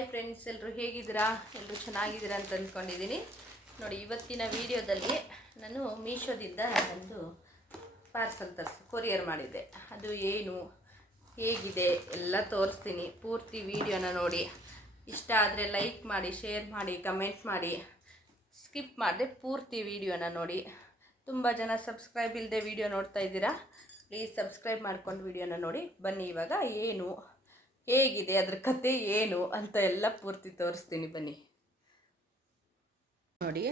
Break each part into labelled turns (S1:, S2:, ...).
S1: Hi friends ಎಲ್ಲರೂ ಹೇಗಿದ್ದೀರಾ? ಎಲ್ಲರೂ ಚೆನ್ನಾಗಿದ್ದೀರಾ ಅಂತ ಅಂದ್ಕೊಂಡಿದ್ದೀನಿ. ನೋಡಿ, ಇವತ್ತಿನ ವಿಡಿಯೋದಲ್ಲಿ ನಾನು ಮೀಶೋದಿಂದ ಒಂದು ಪಾರ್ಸಲ್ ತರಿಸಿ, ಕೊರಿಯರ್ ಮಾಡಿದ್ದೆ. ಅದು ಏನು, ಹೇಗಿದೆ, ಎಲ್ಲ ತೋರಿಸ್ತೀನಿ. ಪೂರ್ತಿ ವಿಡಿಯೋನ ನೋಡಿ. ಇಷ್ಟ ಆದರೆ ಲೈಕ್ ಮಾಡಿ, ಶೇರ್ ಮಾಡಿ, ಕಮೆಂಟ್ ಮಾಡಿ. ಸ್ಕಿಪ್ ಮಾಡದೆ ಪೂರ್ತಿ ವಿಡಿಯೋನ ನೋಡಿ. ತುಂಬ ಜನ ಸಬ್ಸ್ಕ್ರೈಬ್ ಇಲ್ಲದೆ ವಿಡಿಯೋ ನೋಡ್ತಾ ಇದ್ದೀರಾ? ಪ್ಲೀಸ್ ಸಬ್ಸ್ಕ್ರೈಬ್ ಮಾಡ್ಕೊಂಡು ವೀಡಿಯೋನ ನೋಡಿ. ಬನ್ನಿ ಇವಾಗ, ಏನು ಹೇಗಿದೆ, ಅದ್ರ ಕತೆ ಏನು ಅಂತ ಎಲ್ಲ ಪೂರ್ತಿ ತೋರಿಸ್ತೀನಿ ಬನ್ನಿ. ನೋಡಿ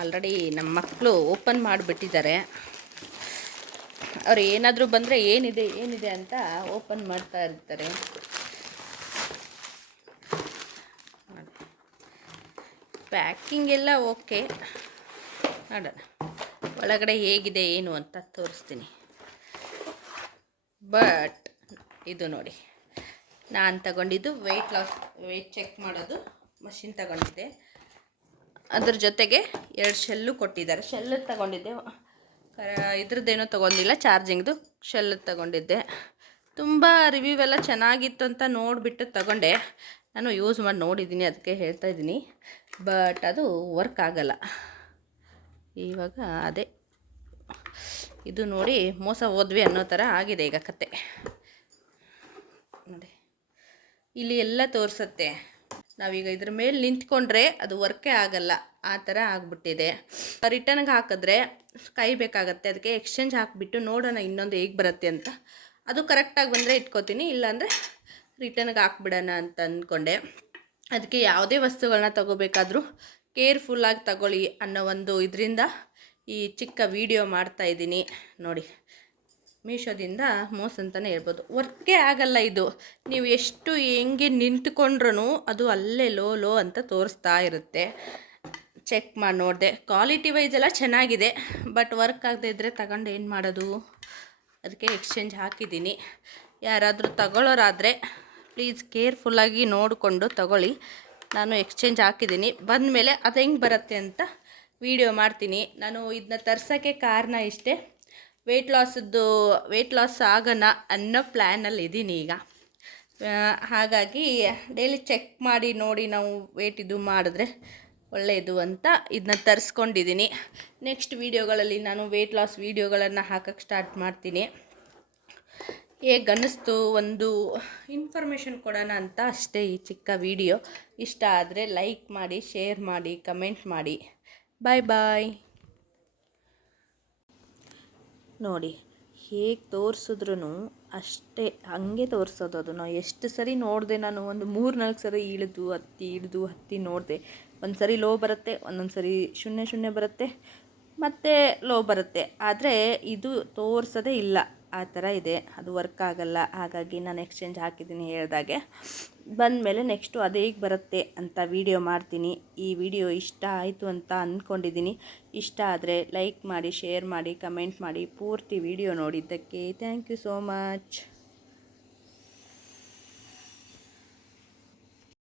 S1: ಆಲ್ರೆಡಿ ನಮ್ಮ ಮಕ್ಕಳು ಓಪನ್ ಮಾಡಿಬಿಟ್ಟಿದ್ದಾರೆ. ಅವ್ರು ಏನಾದರೂ ಬಂದರೆ ಏನಿದೆ ಏನಿದೆ ಅಂತ ಓಪನ್ ಮಾಡ್ತಾ ಇರ್ತಾರೆ. ಪ್ಯಾಕಿಂಗ್ ಎಲ್ಲ ಓಕೆ ನೋಡೋಣ ಒಳಗಡೆ ಹೇಗಿದೆ, ಏನು ಅಂತ ತೋರಿಸ್ತೀನಿ. ಬಟ್ ಇದು ನೋಡಿ. ನಾನು ತಗೊಂಡಿದ್ದು ವೆಯ್ಟ್ ಲಾಸ್ ವೆಯ್ಟ್ ಚೆಕ್ ಮಾಡೋದು ಮಷಿನ್ ತಗೊಂಡಿದ್ದೆ. ಅದ್ರ ಜೊತೆಗೆ ಎರಡು ಶೆಲ್ಲು ಕೊಟ್ಟಿದ್ದಾರೆ. ಶೆಲ್ಲು ತಗೊಂಡಿದ್ದೆ. ಇದ್ರದ್ದೇನೋ ತೊಗೊಂಡಿಲ್ಲ ಚಾರ್ಜಿಂಗ್ದು ಶೆಲ್ಲು ತಗೊಂಡಿದ್ದೆ. ತುಂಬ ರಿವ್ಯೂ ಎಲ್ಲ ಚೆನ್ನಾಗಿತ್ತು ಅಂತ ನೋಡಿಬಿಟ್ಟು ತಗೊಂಡೆ. ನಾನು ಯೂಸ್ ಮಾಡಿ ನೋಡಿದ್ದೀನಿ, ಅದಕ್ಕೆ ಹೇಳ್ತಾ ಇದ್ದೀನಿ. ಬಟ್ ಅದು ವರ್ಕ್ ಆಗಲ್ಲ. ಇವಾಗ ಅದೇ. ಇದು ನೋಡಿ ಮೋಸ ಹೋದ್ವಿ ಅನ್ನೋ ಥರ ಆಗಿದೆ ಈಗ ಕತೆ. ಇಲ್ಲಿ ಎಲ್ಲ ತೋರಿಸುತ್ತೆ. ನಾವೀಗ ಇದ್ರ ಮೇಲೆ ನಿಂತ್ಕೊಂಡ್ರೆ ಅದು ವರ್ಕೇ ಆಗಲ್ಲ. ಆ ಥರ ಆಗಿಬಿಟ್ಟಿದೆ. ರಿಟರ್ನ್ಗೆ ಹಾಕಿದ್ರೆ ಕಾಯ್ಬೇಕಾಗತ್ತೆ ಅದಕ್ಕೆ ಎಕ್ಸ್ಚೇಂಜ್ ಹಾಕಿಬಿಟ್ಟು ನೋಡೋಣ ಇನ್ನೊಂದು ಹೇಗೆ ಬರುತ್ತೆ ಅಂತ. ಅದು ಕರೆಕ್ಟಾಗಿ ಬಂದರೆ ಇಟ್ಕೋತೀನಿ. ಇಲ್ಲಾಂದರೆ ರಿಟರ್ನ್ಗೆ ಹಾಕ್ಬಿಡೋಣ ಅಂತ ಅಂದ್ಕೊಂಡೆ ಅದಕ್ಕೆ ಯಾವುದೇ ವಸ್ತುಗಳನ್ನ ತಗೋಬೇಕಾದ್ರೂ ಕೇರ್ಫುಲ್ಲಾಗಿ ತಗೊಳ್ಳಿ ಅನ್ನೋ ಒಂದು ಇದರಿಂದ ಈ ಚಿಕ್ಕ ವಿಡಿಯೋ ಮಾಡ್ತಾ ಇದ್ದೀನಿ. ನೋಡಿ. ಮೀಶೋದಿಂದ ಮೋಸ ಅಂತಲೇ ಹೇಳ್ಬೋದು. ವರ್ಕೇ ಆಗಲ್ಲ ಇದು. ನೀವು ಎಷ್ಟು ಹೆಂಗೆ ನಿಂತ್ಕೊಂಡ್ರೂ ಅದು ಅಲ್ಲೇ ಲೋ ಲೋ ಅಂತ ತೋರಿಸ್ತಾ ಇರುತ್ತೆ. ಚೆಕ್ ಮಾಡಿ ನೋಡಿದೆ. ಕ್ವಾಲಿಟಿ ವೈಸ್ ಎಲ್ಲ ಚೆನ್ನಾಗಿದೆ. ಬಟ್ ವರ್ಕ್ ಆಗದೆ ಇದ್ದರೆ ತಗೊಂಡು ಏನು ಮಾಡೋದು? ಅದಕ್ಕೆ ಎಕ್ಸ್ಚೇಂಜ್ ಹಾಕಿದ್ದೀನಿ. ಯಾರಾದರೂ ತಗೊಳ್ಳೋರಾದರೆ ಪ್ಲೀಸ್ ಕೇರ್ಫುಲ್ಲಾಗಿ ನೋಡಿಕೊಂಡು ತಗೊಳ್ಳಿ. ನಾನು ಎಕ್ಸ್ಚೇಂಜ್ ಹಾಕಿದ್ದೀನಿ. ಬಂದಮೇಲೆ ಅದು ಹೆಂಗೆ ಬರುತ್ತೆ ಅಂತ ವಿಡಿಯೋ ಮಾಡ್ತೀನಿ. ನಾನು ಇದನ್ನ ತರ್ಸೋಕ್ಕೆ ಕಾರಣ ಇಷ್ಟೇ. ವೆಯ್ಟ್ ಲಾಸದ್ದು ವೆಯ್ಟ್ ಲಾಸ್ ಆಗೋಣ ಅನ್ನೋ ಪ್ಲ್ಯಾನಲ್ಲಿ ಇದ್ದೀನಿ ಈಗ. ಹಾಗಾಗಿ ಡೈಲಿ ಚೆಕ್ ಮಾಡಿ ನೋಡಿ ನಾವು ವೆಯ್ಟ್ ಇದು ಮಾಡಿದ್ರೆ ಒಳ್ಳೆಯದು ಅಂತ ಇದನ್ನ ತರಿಸ್ಕೊಂಡಿದ್ದೀನಿ. ನೆಕ್ಸ್ಟ್ ವೀಡಿಯೋಗಳಲ್ಲಿ ನಾನು ವೆಯ್ಟ್ ಲಾಸ್ ವೀಡಿಯೋಗಳನ್ನು ಹಾಕೋಕ್ಕೆ ಸ್ಟಾರ್ಟ್ ಮಾಡ್ತೀನಿ. ಹೇಗೆ ಅನ್ನಿಸ್ತು ಒಂದು ಇನ್ಫಾರ್ಮೇಷನ್ ಕೊಡೋಣ ಅಂತ ಅಷ್ಟೇ ಈ ಚಿಕ್ಕ ವೀಡಿಯೋ ಇಷ್ಟ ಆದರೆ ಲೈಕ್ ಮಾಡಿ ಶೇರ್ ಮಾಡಿ ಕಮೆಂಟ್ ಮಾಡಿ. ಬಾಯ್ ಬಾಯ್ ನೋಡಿ, ಹೇಗೆ ತೋರಿಸಿದ್ರು ಅಷ್ಟೇ, ಹಾಗೆ ತೋರಿಸೋದು ಅದನ್ನು ಎಷ್ಟು ಸರಿ ನೋಡಿದೆ ನಾನು ಒಂದು ಮೂರು ನಾಲ್ಕು ಸರಿ ಇಳಿದು, ಹತ್ತಿ ಇಳಿದು, ಹತ್ತಿ ನೋಡಿದೆ, ಒಂದು ಸರಿ ಲೋ ಬರುತ್ತೆ, ಒಂದೊಂದು ಸರಿ ಶೂನ್ಯ ಶೂನ್ಯ ಬರುತ್ತೆ, ಮತ್ತು ಲೋ ಬರುತ್ತೆ. ಆದರೆ ಇದು ತೋರಿಸೋದೇ ಇಲ್ಲ. ಆ ಥರ ಇದೆ. ಅದು ವರ್ಕ್ ಆಗಲ್ಲ. ಹಾಗಾಗಿ ನಾನು ಎಕ್ಸ್ಚೇಂಜ್ ಹಾಕಿದ್ದೀನಿ ಹೇಳಿದಾಗೆ. ಬಂದಮೇಲೆ ನೆಕ್ಸ್ಟು ಅದು ಹೇಗೆ ಬರುತ್ತೆ ಅಂತ ವಿಡಿಯೋ ಮಾಡ್ತೀನಿ. ಈ ವಿಡಿಯೋ ಇಷ್ಟ ಆಯಿತು ಅಂತ ಅಂದ್ಕೊಂಡಿದ್ದೀನಿ ಇಷ್ಟ ಆದರೆ ಲೈಕ್ ಮಾಡಿ, ಶೇರ್ ಮಾಡಿ, ಕಮೆಂಟ್ ಮಾಡಿ. ಪೂರ್ತಿ ವಿಡಿಯೋ ನೋಡಿದ್ದಕ್ಕೆ ಥ್ಯಾಂಕ್ ಯು ಸೋ ಮಚ್.